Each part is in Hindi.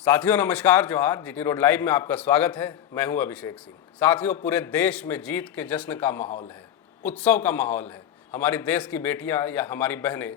साथियों नमस्कार, जोहार। जीटी रोड लाइव में आपका स्वागत है। मैं हूं अभिषेक सिंह। साथियों, पूरे देश में जीत के जश्न का माहौल है, उत्सव का माहौल है। हमारी देश की बेटियां या हमारी बहनें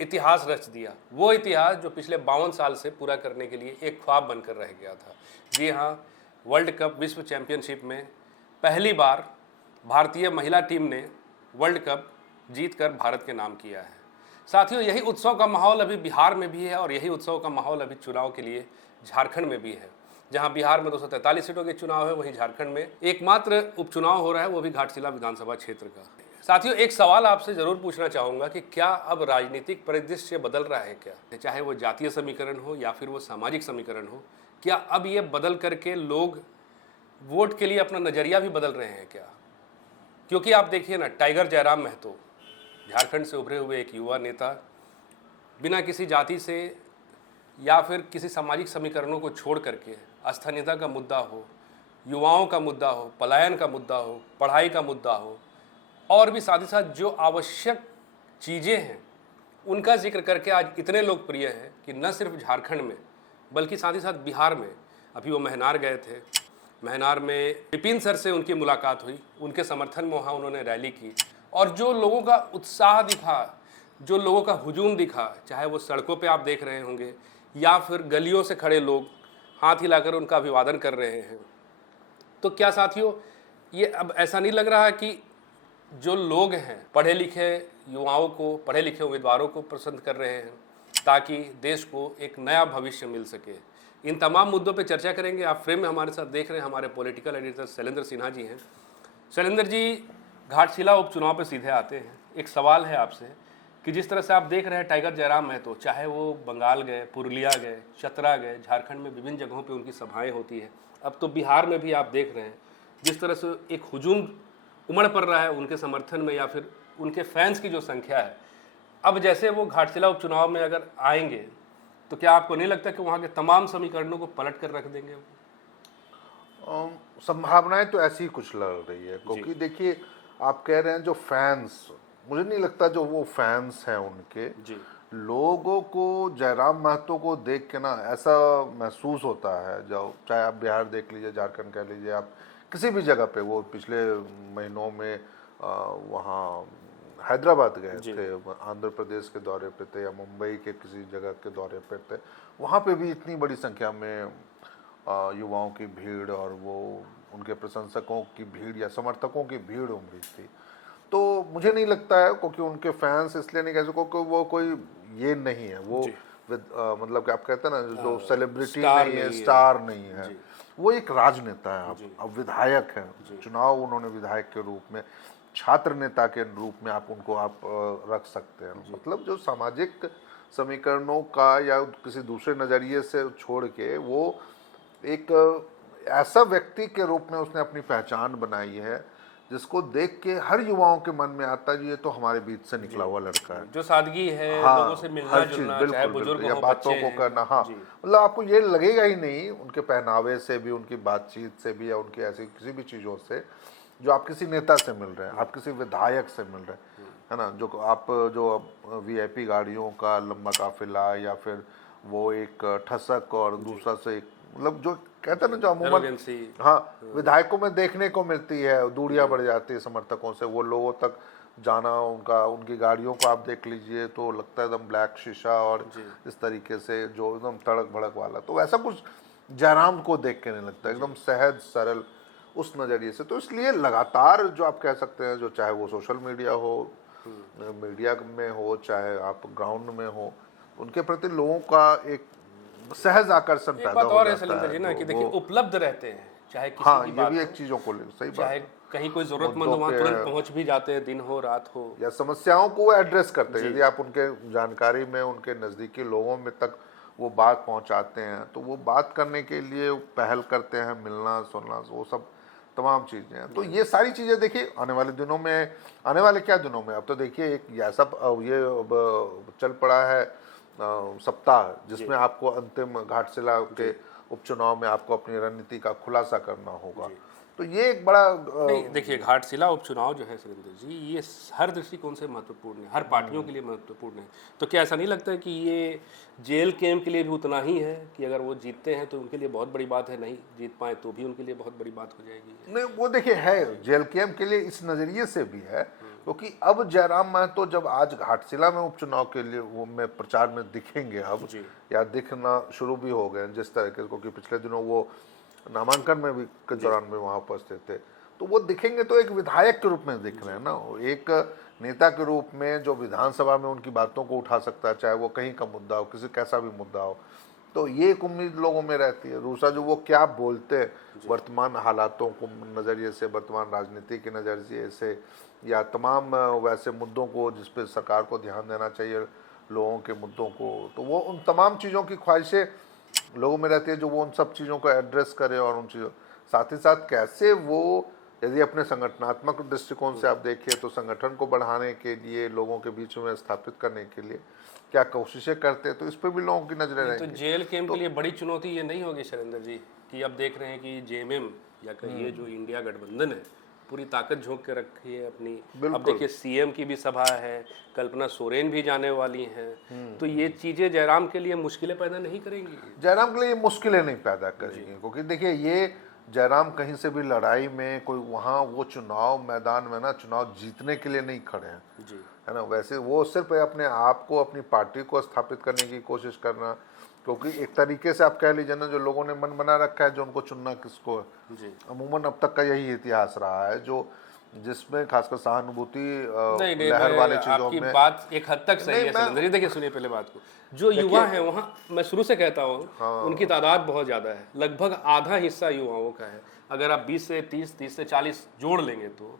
इतिहास रच दिया, वो इतिहास जो पिछले 52 साल से पूरा करने के लिए एक ख्वाब बनकर रह गया था। जी हाँ, वर्ल्ड कप विश्व चैंपियनशिप में पहली बार भारतीय महिला टीम ने वर्ल्ड कप जीतकर भारत के नाम किया है। साथियों, यही उत्सव का माहौल अभी बिहार में भी है और यही उत्सव का माहौल अभी चुनाव के लिए झारखंड में भी है। जहां बिहार में 243 सीटों के चुनाव है, वहीं झारखंड में एकमात्र उपचुनाव हो रहा है, वो भी घाटशिला विधानसभा क्षेत्र का। साथियों, एक सवाल आपसे जरूर पूछना चाहूंगा कि क्या अब राजनीतिक परिदृश्य बदल रहा है क्या? चाहे वो जातीय समीकरण हो या फिर वो सामाजिक समीकरण हो, क्या अब ये बदल करके लोग वोट के लिए अपना नजरिया भी बदल रहे हैं क्या? क्योंकि आप देखिए ना, टाइगर जयराम महतो झारखंड से उभरे हुए एक युवा नेता, बिना किसी जाति से या फिर किसी सामाजिक समीकरणों को छोड़ करके स्थानीयता का मुद्दा हो, युवाओं का मुद्दा हो, पलायन का मुद्दा हो, पढ़ाई का मुद्दा हो और भी साथ ही साथ जो आवश्यक चीज़ें हैं उनका जिक्र करके आज इतने लोकप्रिय हैं कि न सिर्फ झारखंड में बल्कि साथ ही साथ बिहार में। अभी वो महनार गए थे, महनार में विपिन सर से उनकी मुलाकात हुई, उनके समर्थन में वहाँ उन्होंने रैली की और जो लोगों का उत्साह दिखा, जो लोगों का हुजूम दिखा, चाहे वो सड़कों पे आप देख रहे होंगे या फिर गलियों से खड़े लोग हाथ हिलाकर उनका अभिवादन कर रहे हैं। तो क्या साथियों, ये अब ऐसा नहीं लग रहा कि जो लोग हैं पढ़े लिखे युवाओं को, पढ़े लिखे उम्मीदवारों को पसंद कर रहे हैं ताकि देश को एक नया भविष्य मिल सके? इन तमाम मुद्दों पे चर्चा करेंगे। आप फ्रेम में हमारे साथ देख रहे हैं हमारे पॉलिटिकल एडिटर शैलेंद्र सिन्हा जी हैं। शैलेंद्र जी, घाटशिला उपचुनाव पे सीधे आते हैं। एक सवाल है आपसे कि जिस तरह से आप देख रहे हैं टाइगर जयराम महतो, चाहे वो बंगाल गए, पुरुलिया गए, चतरा गए, झारखंड में विभिन्न जगहों पे उनकी सभाएं होती हैं, अब तो बिहार में भी आप देख रहे हैं जिस तरह से एक हुजूम उमड़ पड़ रहा है उनके समर्थन में या फिर उनके फैंस की जो संख्या है। अब जैसे वो घाटशिला उपचुनाव में अगर आएंगे तो क्या आपको नहीं लगता कि वहाँ के तमाम समीकरणों को पलट कर रख देंगे? संभावनाएं तो ऐसी ही कुछ लग रही है, क्योंकि देखिए आप कह रहे हैं जो फैंस, मुझे नहीं लगता जो वो फैंस हैं उनके जी। लोगों को जयराम महतो को देख के ना ऐसा महसूस होता है, जो चाहे आप बिहार देख लीजिए, झारखंड कह लीजिए, आप किसी भी जगह पे, वो पिछले महीनों में वहाँ हैदराबाद गए थे, आंध्र प्रदेश के दौरे पे थे या मुंबई के किसी जगह के दौरे पे थे, वहाँ पे भी इतनी बड़ी संख्या में युवाओं की भीड़ और वो उनके प्रशंसकों की भीड़ या समर्थकों की भीड़ उमड़ी थी। तो मुझे नहीं लगता है, क्योंकि उनके फैंस इसलिए नहीं कह सको कि वो कोई ये नहीं है, वो मतलब कि आप कहते हैं ना, जो सेलिब्रिटी नहीं है, स्टार नहीं है, वो एक राजनेता है। अब विधायक है, चुनाव उन्होंने विधायक के रूप में, छात्र नेता के रूप में आप उनको आप रख सकते हैं। मतलब जो सामाजिक समीकरणों का या किसी दूसरे नज़रिए से छोड़ के वो एक ऐसा व्यक्ति के रूप में उसने अपनी पहचान बनाई है जिसको देख के हर युवाओं के मन में आता है ये तो हमारे बीच से निकला हुआ लड़का है, जो सादगी है, हाँ, लोगों से मिलना जुलना, चाहे बुजुर्ग या हो, बातों को करना, हाँ, मतलब आपको ये लगेगा ही नहीं उनके पहनावे से भी, उनकी बातचीत से भी, या उनकी ऐसी किसी भी चीज़ों से जो आप किसी नेता से मिल रहे हैं, आप किसी विधायक से मिल रहे हैं, है ना, जो आप जो VIP गाड़ियों का लंबा काफिला या फिर वो एक ठसक और दूसरा से एक, मतलब जो कहते हैं ना, जो अमूमन हाँ विधायकों में देखने को मिलती है, दूरियां बढ़ जाती है समर्थकों से, वो लोगों तक जाना, उनका उनकी गाड़ियों को आप देख लीजिए तो लगता है एकदम ब्लैक शीशा और इस तरीके से जो एकदम तड़क भड़क वाला, तो वैसा कुछ जयराम को देख के नहीं लगता, एकदम सहज सरल उस नज़रिए से। तो इसलिए लगातार जो आप कह सकते हैं, जो चाहे वो सोशल मीडिया हो, मीडिया में हो, चाहे आप ग्राउंड में हो, उनके प्रति लोगों का एक सहज आकर्षण पैदा हो जाता है। शैलेंद्र जी ना, कि देखिए उपलब्ध रहते हैं, चाहे किसी हाँ, की ये बात भी एक चीज़ों को ले, सही बात, चाहे कहीं कोई जरूरतमंद वहाँ तुरंत पहुँच भी जाते हैं, दिन हो रात हो, या समस्याओं को एड्रेस करते हैं। यदि आप उनके जानकारी में, उनके नज़दीकी लोगों में तक वो बात पहुंचाते हैं तो वो बात करने के लिए पहल करते हैं, मिलना सुनना, वो सब तमाम चीज़ें हैं। तो ये सारी चीज़ें देखिए आने वाले दिनों में, आने वाले क्या दिनों में, अब तो देखिए एक ऐसा ये चल पड़ा है सप्ताह, जिसमें आपको अंतिम घाटशिला के उपचुनाव में आपको अपनी रणनीति का खुलासा करना होगा। तो ये एक बड़ा नहीं, देखिए घाटशिला उपचुनाव जो है सुरेंद्र जी, ये हर दृष्टिकोण से महत्वपूर्ण है, हर पार्टियों के लिए महत्वपूर्ण है। तो क्या ऐसा नहीं लगता है कि ये जेल कैंप के लिए भी उतना ही है कि अगर वो जीतते हैं तो उनके लिए बहुत बड़ी बात है, नहीं जीत पाए तो भी उनके लिए बहुत बड़ी बात हो जाएगी? नहीं, वो देखिए है जेल कैंप के लिए इस नज़रिए से भी है, क्योंकि अब जयराम महतो जब आज घाटशिला में उपचुनाव के लिए वो में प्रचार में दिखेंगे अब, जी। या दिखना शुरू भी हो गए जिस तरीके से, क्योंकि पिछले दिनों वो नामांकन में भी के दौरान में वहाँ उपस्थित थे, तो वो दिखेंगे तो एक विधायक के रूप में दिख रहे हैं ना, एक नेता के रूप में जो विधानसभा में उनकी बातों को उठा सकता है, चाहे वो कहीं का मुद्दा हो, किसी कैसा भी मुद्दा हो। तो ये एक उम्मीद लोगों में रहती है। दूसरा जो वो क्या बोलते हैं वर्तमान हालातों को नज़रिए से, वर्तमान राजनीति के नज़रिए से, या तमाम वैसे मुद्दों को जिस पे सरकार को ध्यान देना चाहिए, लोगों के मुद्दों को, तो वो उन तमाम चीज़ों की ख्वाहिशें लोगों में रहती है, जो वो उन सब चीज़ों को एड्रेस करे, और उन चीज़ों साथ ही साथ कैसे वो, यदि अपने संगठनात्मक दृष्टिकोण से आप देखिए तो संगठन को बढ़ाने के लिए, लोगों के बीच में स्थापित करने के लिए क्या कोशिशें करते हैं, तो इस पर भी लोगों की नजरें तो रहेंगी। जेल कैंप के लिए बड़ी चुनौती ये नहीं होगी शैलेंद्र जी कि अब देख रहे हैं कि जेएमएम या कहिए जो इंडिया गठबंधन है पूरी ताकत झोंक के रखी है अपनी। अब देखिए सीएम की भी सभा है, कल्पना सोरेन भी जाने वाली हैं, तो ये चीजें जयराम के लिए मुश्किलें पैदा नहीं करेंगी? जयराम के लिए ये मुश्किलें नहीं पैदा करेंगी, क्योंकि देखिए ये जयराम कहीं से भी लड़ाई में कोई वहाँ वो चुनाव मैदान में ना चुनाव जीतने के लिए नहीं खड़े हैं जी। है ना। वैसे वो सिर्फ अपने आप को, अपनी पार्टी को स्थापित करने की कोशिश करना, क्योंकि एक तरीके से आप कह लीजिए ना, जो लोगों ने मन बना रखा है जो उनको चुनना किसको है, जी। अमूमन अब तक का यही इतिहास रहा है, जो जिसमें खासकर सहानुभूति नहीं नहीं, लहर वाले चीजों आपकी में। बात एक हद तक सही नहीं, है शैलेंद्र जी। देखिए सुनिए पहले बात को, जो युवा हैं वहाँ, मैं शुरू से कहता हूँ उनकी तादाद बहुत ज़्यादा है, लगभग आधा हिस्सा युवाओं का है। अगर आप 20 से 30, 30 से 40 जोड़ लेंगे तो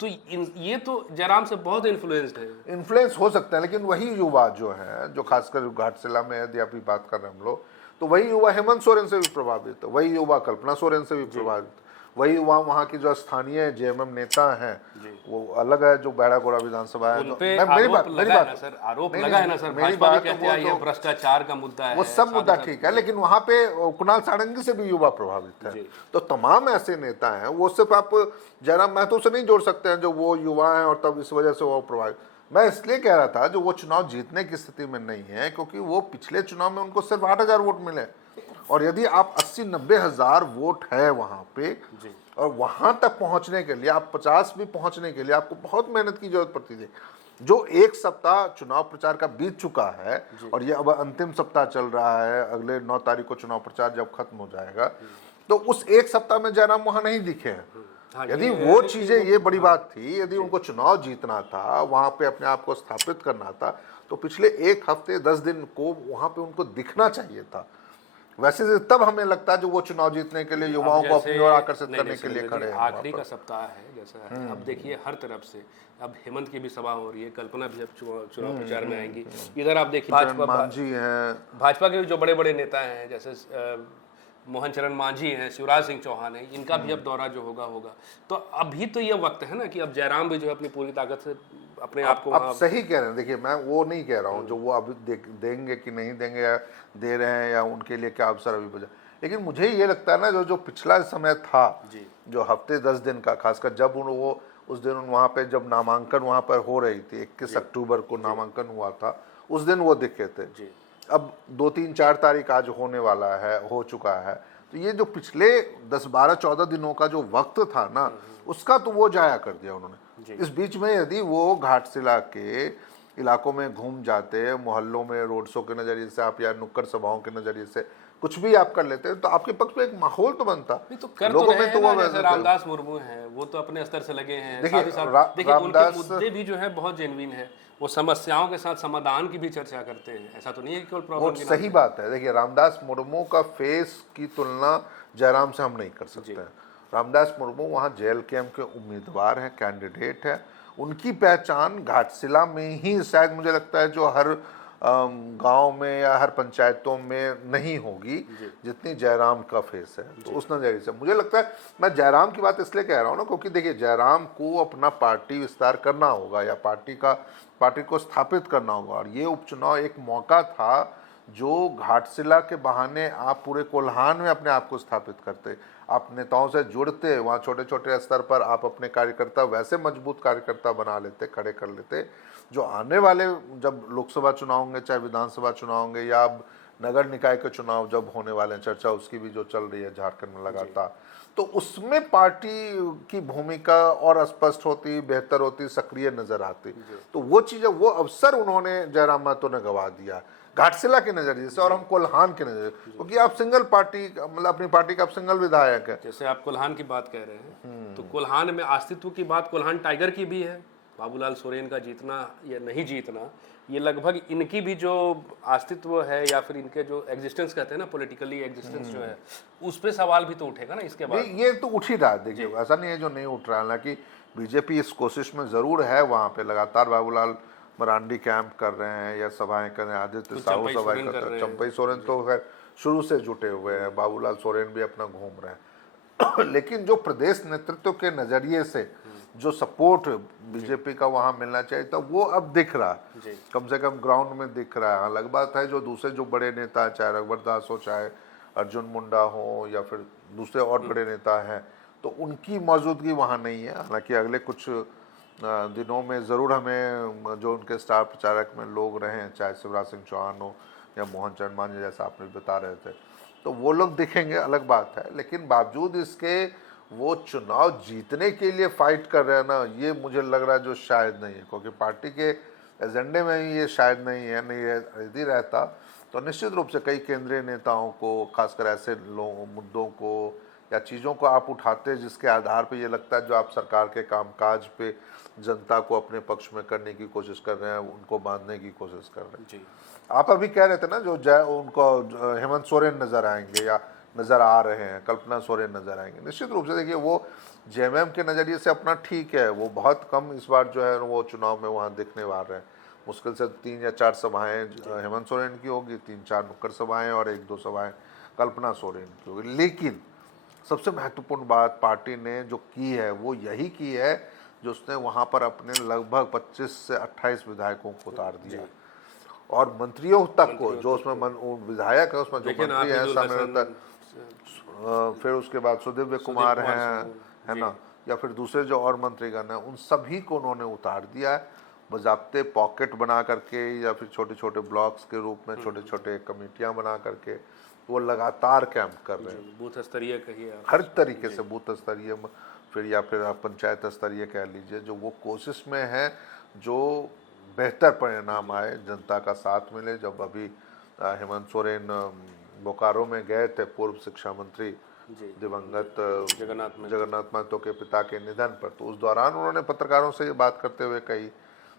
ये तो जयराम से बहुत इन्फ्लुएंस्ड है। इन्फ्लुएंस हो सकता है, लेकिन वही युवा जो है, जो खासकर घाटशिला में यदि आप बात कर रहे हैं हम लोग, तो वही युवा हेमंत सोरेन से भी प्रभावित है, वही युवा कल्पना सोरेन से भी प्रभावित, वही युवा वहाँ की जो स्थानीय जेएमएम नेता हैं वो अलग है, जो बैरागोड़ा विधानसभा है। उन पे मेरी बात आरोप लगा है ना सर, भाजपा भी कहते हैं ये भ्रष्टाचार का मुद्दा है, वो सब मुद्दा ठीक है, लेकिन वहाँ पे कुणाल सारंगी से भी युवा प्रभावित है। तो तमाम ऐसे नेता हैं, वो सिर्फ आप जयराम महतो से नहीं जोड़ सकते हैं जो वो युवा हैं और तब इस वजह से वो प्रभावित। मैं इसलिए कह रहा था जो वो चुनाव जीतने की स्थिति में नहीं है, क्योंकि वो पिछले चुनाव में उनको सिर्फ 8,000 वोट मिले, और यदि आप 80-90 हज़ार वोट है वहाँ पे, और वहाँ तक पहुँचने के लिए आप 50 भी पहुँचने के लिए आपको बहुत मेहनत की जरूरत पड़ती है। जो एक सप्ताह चुनाव प्रचार का बीत चुका है और ये अब अंतिम सप्ताह चल रहा है, अगले 9 तारीख को चुनाव प्रचार जब खत्म हो जाएगा, तो उस एक सप्ताह में जयराम वहाँ नहीं दिखे हैं। यदि वो चीजें, ये बड़ी बात थी, यदि उनको चुनाव जीतना था, वहाँ पे अपने आप को स्थापित करना था, तो पिछले एक हफ्ते 10 दिन को वहाँ पे उनको दिखना चाहिए था। वैसे तब हमें लगता है जो वो चुनाव जीतने के लिए युवाओं को अपनी ओर आकर्षित करने के लिए खड़े हैं। आखिरी का सप्ताह है जैसा है, अब देखिए हर तरफ से, अब हेमंत की भी सभा हो रही है, कल्पना भी अब चुनाव प्रचार में आएंगी। इधर आप देखिए भाजपा के जो बड़े बड़े नेता हैं, जैसे मोहन चरण मांझी हैं, शिवराज सिंह चौहान है, इनका भी अब दौरा जो होगा। तो अभी तो ये वक्त है ना कि अब जयराम भी जो है अपनी पूरी ताकत से अपने आप को, आप सही कह रहे हैं। देखिए मैं वो नहीं कह रहा हूँ जो वो अभी देंगे कि नहीं देंगे, या दे रहे हैं, या उनके लिए क्या अवसर अभी बचा, लेकिन मुझे ये लगता है ना जो पिछला समय था, जो हफ्ते 10 दिन का, खासकर जब वो उस दिन वहाँ पे जब नामांकन वहाँ पर हो रही थी, 21 अक्टूबर को नामांकन हुआ था, उस दिन वो दिखे थे। अब 2, 3, 4 तारीख आज होने वाला है, हो चुका है, तो ये जो पिछले 10, 12, 14 दिनों का जो वक्त था ना, उसका तो वो जाया कर दिया उन्होंने। इस बीच में यदि वो घाटशिला के इलाकों में घूम जाते, मोहल्लों में रोड शो के नज़रिए से आप, या नुक्कड़ सभाओं के नज़रिए से कुछ भी आप कर लेते, तो आपके पक्ष में एक माहौल तो बनता। तो कर लोगों तो में तो वो जैसे रामदास मुर्मू हैं, वो तो अपने स्तर से लगे हैं। देखिए उनके मुद्दे भी जो है बहुत जेन्युइन है, वो समस्याओं के साथ समाधान की भी चर्चा करते हैं, ऐसा तो नहीं है कि केवल प्रॉब्लम की। सही बात है। देखिए रामदास मुर्मू का फेस की तुलना जयराम से हम नहीं कर सकते हैं। रामदास मुर्मू वहाँ जेल कैंप के उम्मीदवार हैं, कैंडिडेट है, उनकी पहचान घाटशिला में ही शायद मुझे लगता है जो हर गांव में या हर पंचायतों में नहीं होगी जितनी जयराम का फेस है। तो उस नजरिए से मुझे लगता है, मैं जयराम की बात इसलिए कह रहा हूँ ना, क्योंकि देखिए जयराम को अपना पार्टी विस्तार करना होगा, या पार्टी को स्थापित करना होगा, और ये उपचुनाव एक मौका था जो घाटशिला के बहाने आप पूरे कोल्हान में अपने आप को स्थापित करते, आप नेताओं से जुड़ते, वहाँ छोटे छोटे स्तर पर आप अपने कार्यकर्ता वैसे मजबूत कार्यकर्ता बना लेते, खड़े कर लेते, जो आने वाले जब लोकसभा चुनाव होंगे, चाहे विधानसभा चुनाव होंगे, या अब नगर निकाय के चुनाव जब होने वाले हैं, चर्चा उसकी भी जो चल रही है झारखंड में लगातार, तो उसमें पार्टी की भूमिका और स्पष्ट होती, बेहतर होती, सक्रिय नजर आती। तो वो चीज़ें, वो अवसर उन्होंने जयराम महतो ने गवा दिया घाटशिला के नजरिए से, और हम कोल्हान के नजरिए, क्योंकि आप सिंगल पार्टी, मतलब अपनी पार्टी का आप सिंगल विधायक है। जैसे आप कोल्हान की बात कह रहे हैं, तो कोल्हान में अस्तित्व की बात कोल्हान टाइगर की भी है। बाबूलाल सोरेन का जीतना या नहीं जीतना, ये लगभग इनकी भी जो अस्तित्व है या फिर इनके जो एग्जिस्टेंस कहते हैं ना, पॉलिटिकली एग्जिस्टेंस जो है, उस पर सवाल भी तो उठेगा ना इसके बाद। ये तो उठ ही रहा है, देखिए ऐसा नहीं है जो नहीं उठ रहा है। हालांकि बीजेपी इस कोशिश में जरूर है, वहाँ पे लगातार बाबूलाल मरांडी कैंप कर रहे हैं या सभाएं कर रहे हैं, आदित्य साहू सभाएं कर रहे हैं, चंपई सोरेन तो खैर शुरू से जुटे हुए हैं, बाबूलाल सोरेन भी अपना घूम रहे हैं लेकिन जो प्रदेश नेतृत्व के नजरिए से जो सपोर्ट बीजेपी का वहां मिलना चाहिए था, वो अब दिख रहा है, कम से कम ग्राउंड में दिख रहा है। अलग बात है जो दूसरे जो बड़े नेता, चाहे रघुवर दास हो, चाहे अर्जुन मुंडा हो, या फिर दूसरे और बड़े नेता हैं, तो उनकी मौजूदगी वहां नहीं है। हालांकि अगले कुछ दिनों में ज़रूर हमें जो उनके स्टार प्रचारक में लोग रहे हैं, चाहे शिवराज सिंह चौहान हो या मोहन चरण मांझी, जैसा आपने बता रहे थे, तो वो लोग दिखेंगे, अलग बात है। लेकिन बावजूद इसके वो चुनाव जीतने के लिए फाइट कर रहे हैं ना, ये मुझे लग रहा है जो शायद नहीं है, क्योंकि पार्टी के एजेंडे में ही ये शायद नहीं है। नहीं यदि रहता तो निश्चित रूप से कई केंद्रीय नेताओं को, खासकर ऐसे मुद्दों को या चीज़ों को आप उठाते जिसके आधार पे ये लगता है जो आप सरकार के कामकाज पे जनता को अपने पक्ष में करने की कोशिश कर रहे हैं, उनको बांधने की कोशिश कर रहे हैं। जी। आप अभी कह रहे थे ना जो उनको हेमंत सोरेन नजर आएंगे या नजर आ रहे हैं, कल्पना सोरेन नजर आएंगे। निश्चित रूप से देखिए वो जेएमएम के नज़रिए से अपना ठीक है, वो बहुत कम इस बार जो है वो चुनाव में वहाँ दिखने वाले हैं। मुश्किल से 3 या 4 सभाएं हेमंत सोरेन की होगी, 3-4 नुक्कड़ सभाएं और 1-2 सभाएं कल्पना सोरेन की होगी। लेकिन सबसे महत्वपूर्ण बात पार्टी ने जो की है वो यही की है जो उसने वहाँ पर अपने लगभग 25 से 28 विधायकों को उतार दिया, और मंत्रियों तक को, जो उसमें विधायक है उसमें जो मंत्री हैं सामान्यतः, फिर उसके बाद सुदिव्य कुमार हैं, है ना, या फिर दूसरे जो और मंत्रीगण हैं, उन सभी को उन्होंने उतार दिया है बजाब्ते पॉकेट बना करके, या फिर छोटे छोटे ब्लॉक्स के रूप में छोटे छोटे कमेटियां बना करके वो लगातार कैंप कर रहे हैं, बूथ स्तरीय कहिए, हर तरीके से बूथ स्तरीय, फिर या फिर आप पंचायत स्तरीय कह लीजिए, जो वो कोशिश में है जो बेहतर परिणाम आए, जनता का साथ मिले। जब अभी हेमंत सोरेन बोकारो में गए थे पूर्व शिक्षा मंत्री दिवंगत जगन्नाथ महतो के पिता के निधन पर, तो उस दौरान उन्होंने पत्रकारों से ये बात करते हुए कही,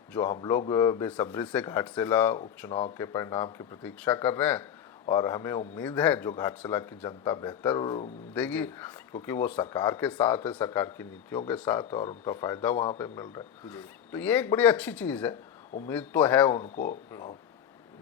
जो हम लोग बेसब्री से घाटशिला उपचुनाव के परिणाम की प्रतीक्षा कर रहे हैं, और हमें उम्मीद है जो घाटशिला की जनता बेहतर देगी, क्योंकि वो सरकार के साथ है, सरकार की नीतियों के साथ, और उनका फ़ायदा वहाँ पे मिल रहा है। तो ये एक बड़ी अच्छी चीज़ है, उम्मीद तो है उनको।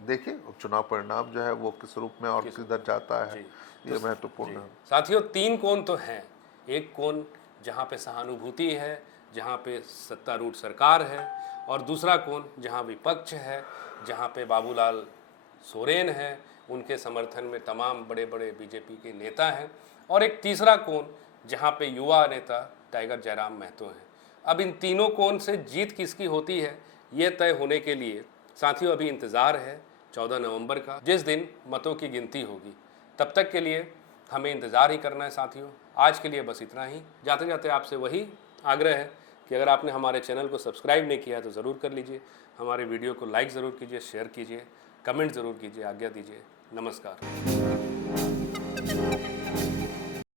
देखिए चुनाव परिणाम जो है वो किस रूप में और किधर जाता है, ये महत्वपूर्ण है। साथियों 3 कोण तो हैं, एक कोण जहाँ पे सहानुभूति है, जहाँ पे सत्तारूढ़ सरकार है, और दूसरा कोण जहाँ विपक्ष है, जहाँ पे बाबूलाल सोरेन है, उनके समर्थन में तमाम बड़े बड़े बीजेपी के नेता हैं, और एक तीसरा कोण जहाँ पे युवा नेता टाइगर जयराम महतो हैं। अब इन तीनों कोण से जीत किसकी होती है ये तय होने के लिए साथियों अभी इंतज़ार है 14 नवंबर का, जिस दिन मतों की गिनती होगी। तब तक के लिए हमें इंतज़ार ही करना है साथियों। आज के लिए बस इतना ही। जाते जाते आपसे वही आग्रह है कि अगर आपने हमारे चैनल को सब्सक्राइब नहीं किया है तो ज़रूर कर लीजिए, हमारे वीडियो को लाइक ज़रूर कीजिए, शेयर कीजिए, कमेंट ज़रूर कीजिए, आज्ञा दीजिए। नमस्कार।